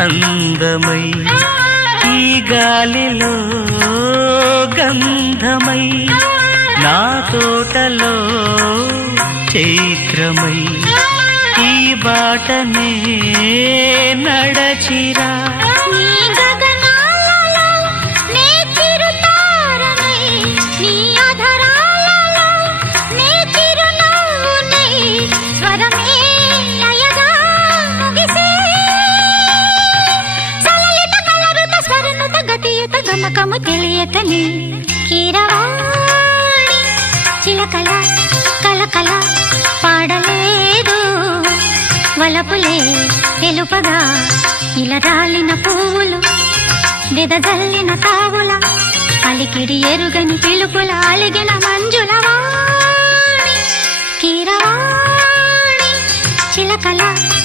అందమై ఈ గాలిలో గంధమై నా తోటలో చైత్రమై ఈ బాటనే నడచిరా గమకము తెలియకని కీరవాణి చిలకల కలకల పాడలేదు వలపులే తెలుపగా ఇలా రాలిన పువ్వులు వెదజల్లిన తావుల అలికిడి ఎరుగని పిలుపుల అలిగిన మంజుల వాణి కీరవాణి చిలకల